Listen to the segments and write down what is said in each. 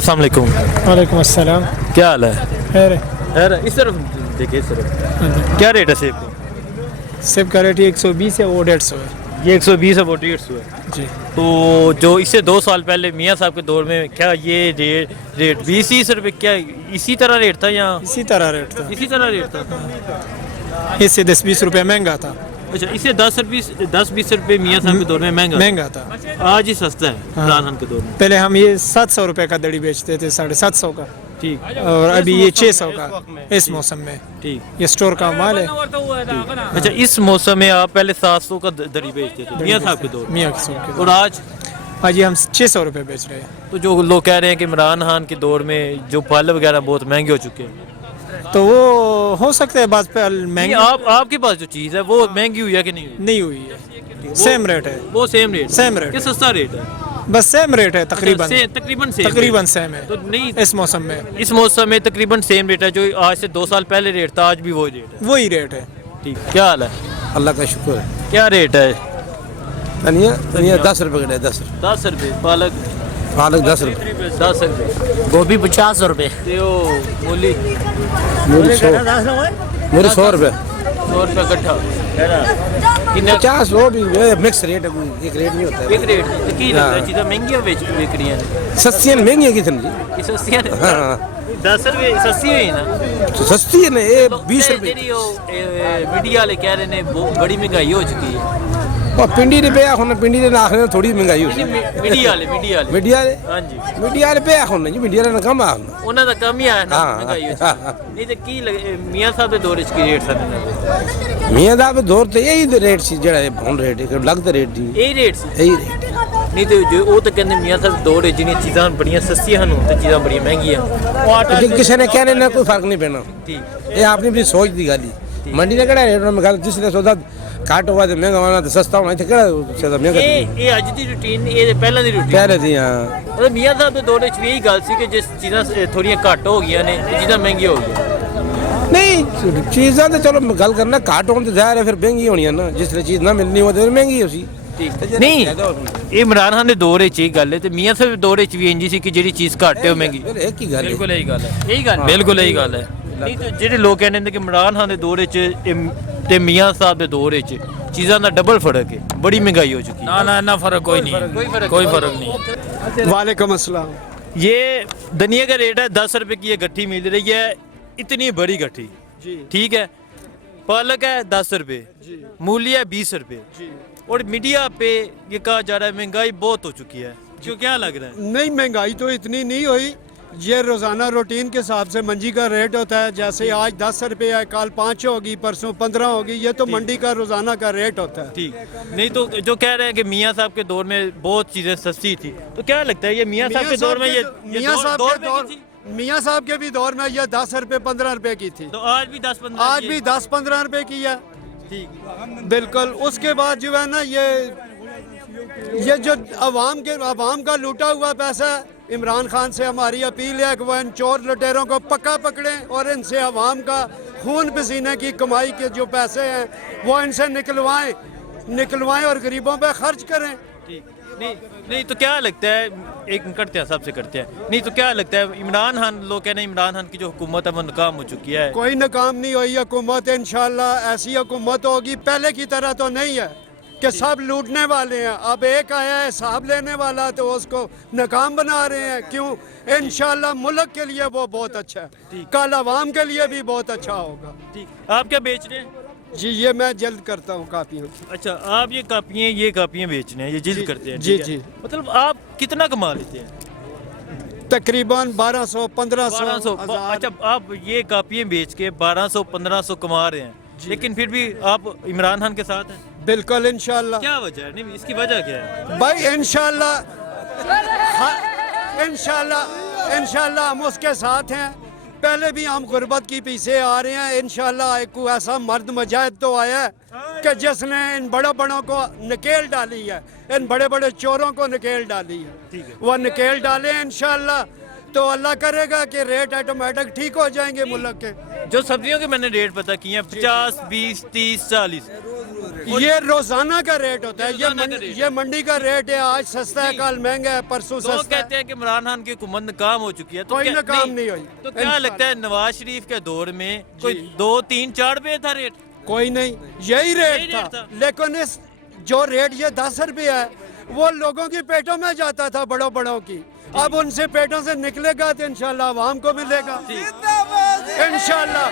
अस्सलाम वालेकुम। वालेकुम अस्सलाम। क्या हाल है? खैर खैर इस तरफ देखिए, इस तरफ क्या रेट है सेब का? सेब का रेट 120 है, वो 150 है। ये 120 है, वो 150 है। जी। तो जो इससे 2 साल पहले मियाँ साहब के दौर में क्या ये रेट 20-30 रुपए क्या इसी तरह रेट था या इसी तरह रेट था। इसी तरह रेट था? इससे 10-20 रुपये महंगा था। अच्छा, इससे 10-20 रुपए मियाँ साहब के दौर में महंगा था। आज ही सस्ता है इमरान खान के दौर में। पहले हम ये 700 रुपये का दड़ी बेचते थे, 750 का, ठीक। और अभी ये 600 का इस मौसम में। ठीक। ये स्टोर का माल है। अच्छा, इस मौसम में आप पहले 700 का दरी बेचते थे मियाँ साहब के दौर में, मियाँ साहब के और दौर। आज ये हम 600 रुपये बेच रहे हैं। तो जो लोग कह रहे हैं कि इमरान खान के दौर में जो फल वगैरह बहुत महंगे हो चुके हैं, तो वो हो सकता है बाद पे महंगी आपके पास जो चीज़ है वो महंगी हुई है कि नहीं हुई? नहीं हुई है, सेम रेट है। वो सेम रेट है। सस्ता रेट है, बस सेम रेट है तकरीबन। तकरीबन सेम है। तो नहीं, इस मौसम में तकरीबन सेम रेट है। जो आज से 2 साल पहले रेट था, आज भी वही रेट है। वही रेट है। ठीक। क्या हाल है? अल्लाह का शुक्र है। क्या रेट है? धनिया 10 रुपये का है, 10 रुपये। 10 रुपये पालक? पालक 10 रुपये। 10 रुपये। गोभी 50 रुपये। मूली? मूली 100 रुपये। 100 रुपये कट्ठा। किन्ने 50 वो भी मिक्स रेट है, कोई एक रेट नहीं होता है। एक रेट तो की लगता है चीज़ें महंगियां बेच रही हैं? सस्ती है महंगी है कितनी जी? ये सस्तियां ने? हाँ 10 रुपये सस्ती हुई ना? तो सस्ती है ना, ये 20 रुपये। मीडिया वाले कह रहे हैं बड़ी महंगाई हो चुकी है। और पिंडी ने पे होना, पिंडी ने आखने थोड़ी महंगाई हो मीडिया वाले हाँ जी, मीडिया ने पे होना जी, मीडिया ने कम आखना। ਉਹਨਾਂ ਦਾ ਕੰਮ ਹੀ ਆਇਆ ਨਾ ਹਾਂ, ਮਹਿੰਗਾਈ ਹੋ ਹਾਂ, ਚੁੱਕੀ। ਨਹੀਂ ਤੇ ਕੀ ਮੀਆਂ ਸਾਹਿਬ ਦੇ ਦੌਰ ਵਿੱਚ ਕੀ ਰੇਟ ਸਨ? मियाँ साहब के दौर ते यही रेट सी जड़ा हुन रेट है, अलग तो रेट जी, ਇਹ ਰੇਟ ਸੀ? यही रेट है। ਨਹੀਂ ਤੇ ਜੋ ਉਹ ਤਾਂ ਕਹਿੰਦੇ ਮੀਆਂ ਸਾਹਿਬ ਦੇ ਦੌਰ ਵਿੱਚ ਜਿਹੜੀਆਂ ਚੀਜ਼ਾਂ ਬੜੀਆਂ ਸਸਤੀਆਂ ਹਨ ਤੇ ਚੀਜ਼ਾਂ ਬੜੀਆਂ ਮਹਿੰਗੀਆਂ। ਉਹ ਆਟਾ जे किसी ने कहने ना कोई फर्क नहीं पैना, ठीक। ये आपने अपनी सोच दी गल ही। मंडी ने केड़ा रेट में गल जिसने सौदा घट होगा तो महंगा होना, तो सस्ता होना, इत्थे केड़ा सौदा महंगा। ਇਹ ਅੱਜ ਦੀ ਰੂਟੀਨ, ਇਹ ਪਹਿਲਾਂ ਦੀ ਰੂਟੀਨ पहले थी हाँ। ਮਤਲਬ ਮੀਆਂ ਸਾਹਿਬ ਦੇ ਦੌਰ ਵਿੱਚ ਵੀ ਇਹੀ ਗੱਲ ਸੀ ਕਿ ਜਿਸ ਚੀਜ਼ਾਂ ਥੋੜੀਆਂ ਘੱਟ ਹੋ ਗਈਆਂ ਨੇ ਤੇ ਚੀਜ਼ਾਂ ਮਹਿੰਗੀਆਂ ਹੋ ਗਈਆਂ। नहीं चीज़ा तो चलो गल करना घट होने तो जाहिर है फिर महंगी होनी है ना, जिसने चीज़ ना मिलनी हो तो फिर महंगी होसी। ਨਹੀਂ, ਇਹ ਇਮਰਾਨ ਖਾਨ ਦੇ ਦੌਰ ਵਿੱਚ ਇਹ ਗੱਲ ਹੈ ਤੇ ਮੀਆਂ ਸਾਹਿਬ ਦੇ ਦੌਰ ਵਿੱਚ ਵੀ ਇੰਜੀ ਸੀ ਕਿ ਜਿਹੜੀ ਚੀਜ਼ ਘੱਟ ਹੈ ਉਹ ਮਹਿੰਗੀ। फिर एक ही गल है। ਬਿਲਕੁਲ ਇਹੀ ਗੱਲ ਹੈ, ਇਹੀ ਗੱਲ ਬਿਲਕੁਲ ਇਹੀ ਗੱਲ ਹੈ। ਨਹੀਂ ਤੇ ਜਿਹੜੇ ਲੋਕ ਕਹਿੰਦੇ ਨੇ ਕਿ ਇਮਰਾਨ ਖਾਨ ਦੇ ਦੌਰ ਵਿੱਚ ਤੇ ਮੀਆਂ ਸਾਹਿਬ ਦੇ ਦੌਰ ਵਿੱਚ ਚੀਜ਼ਾਂ ਦਾ ਡਬਲ ਫਰਕ ਹੈ, ਬੜੀ ਮਹਿੰਗਾਈ ਹੋ ਚੁੱਕੀ ਹੈ। ना ना फर्क कोई नहीं, कोई फर्क नहीं। वालेकुम अस्सलाम। ये धनिया का रेट है 10 रुपए की, ये गट्ठी मिल रही है, इतनी बड़ी गट्ठी। ठीक है। पालक है 10 रुपए, मूली है 20 रुपए, और मीडिया पे ये कहा जा रहा है महंगाई बहुत हो चुकी है। क्यों, क्या लग रहा है? नहीं, महंगाई तो इतनी नहीं हुई। ये रोज़ाना रूटीन के हिसाब से मंडी का रेट होता है। जैसे आज 10 रुपये है, कल 5 होगी, परसों 15 होगी। ये तो मंडी का रोज़ाना का रेट होता है। ठीक। नहीं तो जो कह रहे हैं कि मियाँ साहब के दौर में बहुत चीज़ें सस्ती थी, तो क्या लगता है ये मियाँ साहब के दौर में ये मियाँ साहब दौर के में दौर की थी? मियाँ साहब के भी दौर में ये 10 रुपये 15 रुपये की थी, तो आज भी 10-15 आज भी 10-15 रुपये की है। ठीक। बिल्कुल। उसके बाद जो है ना, ये जो अवाम का लूटा हुआ पैसा है, इमरान खान से हमारी अपील है कि वह इन चोर लुटेरों को पक्का पकड़ें और इनसे अवाम का खून पसीने की कमाई के जो पैसे हैं वो इनसे निकलवाएं और गरीबों पे खर्च करें। ठीक। नहीं तो क्या लगता है, एक करते हैं सबसे करते हैं, नहीं तो क्या लगता है इमरान खान, लोग कहते हैं इमरान खान की जो हुकूमत है वो नाकाम हो चुकी है? कोई नाकाम नहीं हुई हुकूमत। इंशाल्लाह ऐसी हुकूमत होगी, पहले की तरह तो नहीं है कि सब लूटने वाले हैं। अब एक आया है हिसाब लेने वाला, तो उसको नाकाम बना रहे हैं। क्यों? इंशाल्लाह मुल्क के लिए वो बहुत अच्छा है, कल अवाम के लिए भी बहुत अच्छा होगा। ठीक। आप क्या बेच रहे हैं? जी, ये मैं जल्द करता हूँ कापियों की। अच्छा, आप ये कापियाँ बेच रहे हैं, ये जिल्द करते हैं? जी ठीक है। जी। मतलब आप कितना कमा लेते हैं? तकरीबन 1200 1500 1200। अच्छा, आप ये कापियाँ बेच के 1200-1500 कमा रहे हैं, लेकिन फिर भी आप इमरान खान के साथ हैं? बिल्कुल। इंशाल्लाह। क्या वजह है? नहीं, इसकी वजह क्या है भाई? इंशाल्लाह हम उसके साथ हैं। पहले भी हम गुर्बत की पीछे आ रहे हैं। इंशाल्लाह एक ऐसा मर्द मुजाहिद तो आया है कि जिसने इन बड़ों को नकेल डाली है, इन बड़े बड़े चोरों को नकेल डाली है। वह नकेल डाले इंशाल्लाह, तो अल्लाह करेगा कि रेट ऑटोमेटिक ठीक हो जाएंगे मुल्क के। जो सब्जियों के मैंने रेट पता किए हैं 50, 20, 30, 40। ये रोजाना का रेट होता है, रोजाना का रेट। ये मंडी का रेट है। आज सस्ता है, कल महंगा है, परसों लोग सस्ता कहते हैं कि इमरान खान की हुकूमत नाकाम हो चुकी है, तो कोई क्या- नाकाम नहीं हुई। तो क्या लगता है नवाज शरीफ के दौर में कोई 2, 3, 4 रुपए था रेट? कोई नहीं, यही रेट था। लेकिन इस जो रेट ये 10 रुपये है, वो लोगों की पेटों में जाता था, बड़ों बड़ों की। अब उनसे पेटों से निकलेगा तो इंशाल्लाह आवाम को मिलेगा इंशाल्लाह।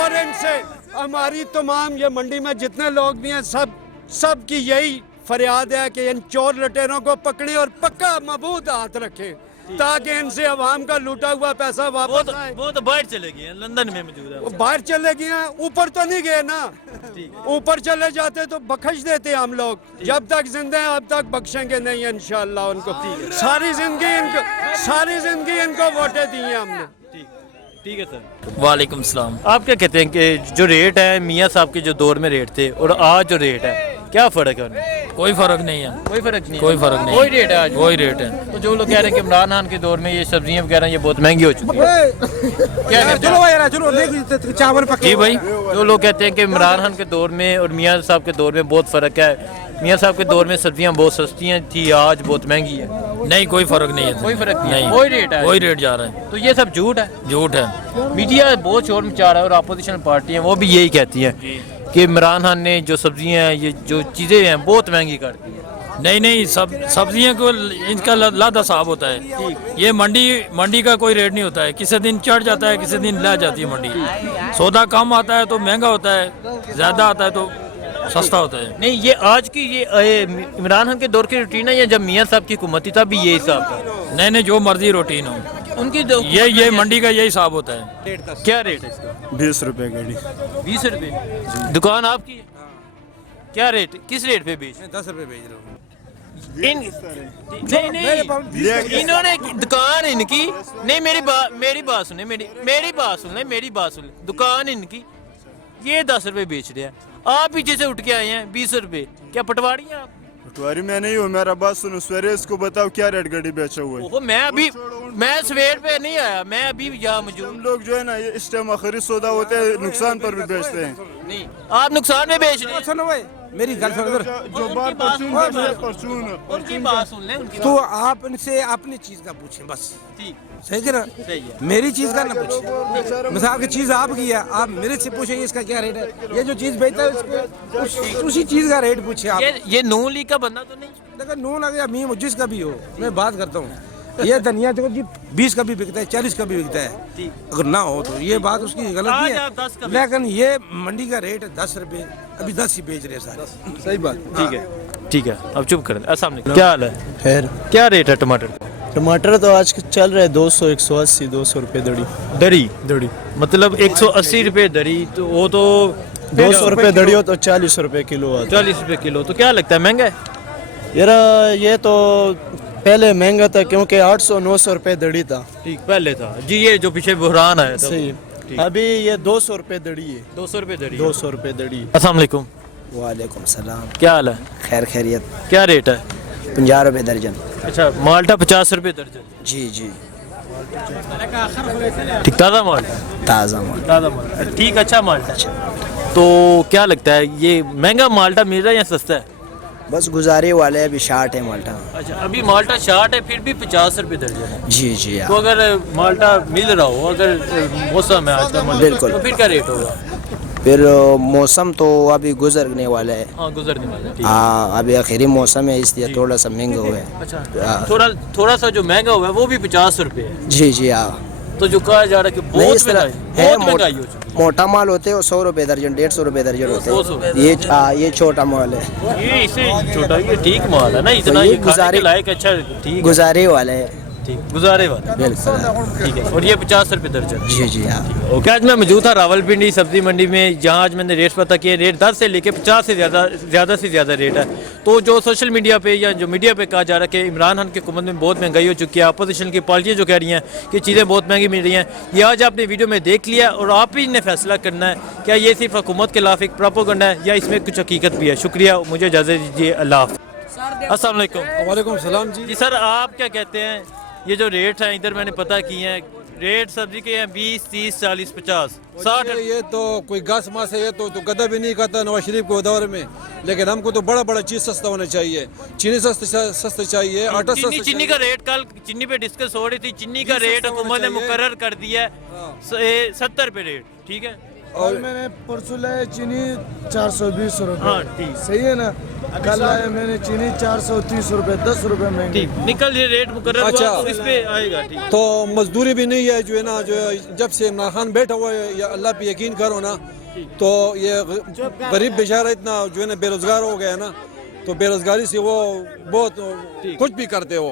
और इनसे हमारी तमाम ये मंडी में जितने लोग भी हैं, सब की यही फरियाद है कि इन चोर लुटेरों को पकड़े और पक्का मजबूत हाथ रखें, ताकि इनसे अवाम का लूटा हुआ पैसा वापस आए। वो तो बाहर चले गए हैं, लंदन में मौजूद है वो बाहर चले गए हैं, ऊपर तो नहीं गए ना। ऊपर चले जाते तो बख्श देते हम लोग। जब तक जिंदा हैं अब तक बख्शेंगे नहीं इंशाल्लाह उनको। सारी जिंदगी इनको वोटें दी हैं हमने। ठीक है सर। वालेकुम सलाम। आप क्या कहते हैं कि जो रेट है मियाँ साहब के जो दौर में रेट थे और आज जो रेट है, क्या फर्क है उनमें? कोई फर्क नहीं है, कोई फर्क नहीं, कोई फर्क नहीं, कोई रेट है आज, कोई रेट है। तो जो लोग कह रहे हैं कि इमरान खान के दौर में ये सब्जियां वगैरह ये बहुत महंगी हो चुकी है, क्या कहते हैं? चलो चावल जी भाई, जो लोग कहते हैं कि इमरान खान के दौर में और मियाँ साहब के दौर में बहुत फ़र्क है, मियाँ साहब के दौर में सब्जियां बहुत सस्ती थी, आज बहुत महंगी है। नहीं कोई फर्क नहीं है, कोई फर्क नहीं, नहीं, वही रेट है, वही रेट जा रहा है। तो ये सब झूठ है, झूठ है। मीडिया बहुत शोर मचा रहा है और अपोजिशन पार्टियां वो भी यही कहती हैं कि इमरान खान ने जो सब्जियां हैं, ये जो चीज़ें हैं बहुत महंगी कर दी है। नहीं नहीं, सब्जियों को इनका लादा साहब होता है। ये मंडी का कोई रेट नहीं होता है, किसी दिन चढ़ जाता है, किसी दिन ला जाती है मंडी। सौदा कम आता है तो महंगा होता है, ज़्यादा आता है तो सस्ता होता है। नहीं, ये आज की ये इमरान खान के दौर की रूटीन है या जब मियाँ साहब की हुकूमत थी तब भी यही हिसाब था? नहीं नहीं, जो मर्जी रूटीन हो, उनकी ये मंडी का यही हिसाब होता है। क्या रेट है इसका? 20 रुपए गाड़ी। 20 रुपए दुकान आपकी है? क्या रेट, किस रेट पे बेच? 10 रुपए भेज रहा हूँ। नहीं, इन्होंने दुकान इनकी नहीं, मेरी बात सुने, मेरी बात सुने, दुकान इनकी, ये 10 रुपए बेच रहे हैं, आप पीछे से उठ के आए हैं 20 रुपए, क्या पटवारी हैं आप? पटवारी मैं नहीं हूँ, मेरा बात सुनो, सवेरे इसको बताओ क्या रेट गाड़ी बेचा हुआ है। ओहो, मैं सवेर पे नहीं आया, मैं अभी यहाँ मौजूद। हम लोग जो है ना ये इस टाइम आखिरी सौदा होते हैं, नुकसान पर भी बेचते हैं। नहीं, आप नुकसान में बेच रहे हैं। सुनो भाई, मेरी गल सुन इधर। जो बात परचून उनकी बात सुन लें, उनकी तो आप इनसे अपनी चीज का पूछें बस, ठीक, सही है ना? सही है। मेरी चीज का ना पूछें। मिसाल की चीज आपकी है, आप मेरे से पूछेंगे इसका क्या रेट है। ये जो चीज बेचता है उसको उसी चीज का रेट पूछे आप। ये नून लीग का बंदा तो नहीं? देखो नून आ गया मीम जिसका भी हो, मैं बात करता हूँ। ये धनिया देखो जी 20 का भी बिकता है, 40 का भी बिकता है, अगर ना हो तो ये बात उसकी गलत नहीं आज आप 10 का है। लेकिन ये मंडी का रेट है 10 रुपए, अभी 10 ही बेच रहे हैं सारे। सही बात। ठीक है, अब चुप कर। अस्सलाम वालेकुम, क्या हाल है? खैर, क्या रेट है टमाटर का? टमाटर तो आज चल रहा है 200, 180, 200 रुपए दड़ी। दड़ी मतलब 180 रुपए दरी, तो वो तो 200 रुपए दड़ी हो तो 40 रुपए किलो आता 40 रुपए किलो, तो क्या लगता है महंगा है? है। यार ये तो पहले महंगा था क्योंकि 800, 900 रुपए दड़ी था। ठीक, पहले था जी, ये जो पीछे बुहरान आया था। सही, अभी ये 200 रुपए दड़ी है। 200 रुपए दरी। 200 रुपए दड़ी। अस्सलाम वालेकुम, वालेकुम सलाम। क्या हाल है? खैर खैरियत। क्या रेट है? 50 रुपए दर्जन। अच्छा, माल्टा 50 रुपए दर्जन। जी जी, ठीक, ताज़ा माल्टा? ताज़ा माल। ताज़ा माल्टा, ठीक, अच्छा माल्टा। तो क्या लगता है ये महंगा माल्टा मिल रहा है या सस्ता है? बस गुजारे वाले अभी 60 है माल्टा। अच्छा, अभी माल्टा 60 है, फिर भी 50 रुपए दर्जन है। जी जी तो अगर माल्टा मिल रहा हो, अगर मौसम है आज का माल्टा, बिल्कुल। तो फिर क्या रेट होगा? फिर मौसम तो अभी गुजरने वाला है। हाँ, गुजरने वाला है, ठीक। हाँ, अभी आखिरी मौसम है इसलिए थोड़ा सा महंगा हुआ है। अच्छा, थोड़ा सा जो महंगा हुआ है वो भी 50 रुपए है। जी जी हाँ। तो जो कहा जा रहा है कि नहीं, बहुत इस तरह महंगाई हो चुकी है। मोटा माल होते हैं 100 रुपए दर्जन, 150 रुपए दर्जन होते 200। हैं। ये छोटा माल है, ये इसे छोटा, ये ठीक माल है ना, इतना ये ये खाने के गुजारे- लायक, अच्छा ठीक है, गुजारे वाले है। ठीक, गुजारे वाला, बिल्कुल। ठीक है। और ये 50 रुपए दर्जन। जी जी हाँ। ओके, आज मैं मौजूद था रावलपिंडी सब्जी मंडी में, जहाँ आज मैंने रेट पता किए, रेट 10 से लेके 50 से ज़्यादा रेट है। तो जो सोशल मीडिया पे या जो मीडिया पे कहा जा रहा है कि इमरान खान की हुकूमत में बहुत महंगाई हो चुकी है, अपोजिशन की पार्टियाँ जो कह रही हैं कि चीज़ें बहुत महंगी मिल रही हैं, ये आज आपने वीडियो में देख लिया और आप ही ने फैसला करना है क्या ये सिर्फ हुकूमत के खिलाफ एक प्रोपेगेंडा है या इसमें कुछ हकीकत भी है। शुक्रिया, मुझे इजाज़त दीजिए, अल्लाह हाफ़िज़। अस्सलाम वालेकुम। वालेकुम सलाम जी। जी सर, आप क्या कहते हैं, ये जो रेट है इधर मैंने पता किए हैं रेट सब्जी के हैं 20, 30, 40, 50, 60। ये तो कोई घास मास है, ये तो गदा भी नहीं खाता नवाज शरीफ को दौर में, लेकिन हमको तो बड़ा बड़ा चीज़ सस्ता होना चाहिए। चीनी सस्ता चाहिए, आटा चीनी सस्ता चीनी का रेट कल चीनी पे डिस्कस हो रही थी। चीनी का रेट हुकूमत ने मुकर्रर कर दिया है 70 रुपये रेट, ठीक है। और मैंने परसों लाया चीनी 420 रुपए। हाँ ठीक सही है ना। कल लाया मैंने चीनी 430 रुपए, 10 रुपए महंगी। ठीक, निकल ये रेट मुकर्रर हुआ अच्छा। तो इस पे आएगा। ठीक, तो मजदूरी भी नहीं है जो है ना, जो जब से इमरान खान बैठा हुआ है, या अल्लाह पे यकीन करो ना, तो ये गरीब बेचारा इतना जो है ना बेरोजगार हो गया है ना, तो बेरोजगारी से वो बहुत कुछ भी करते हो।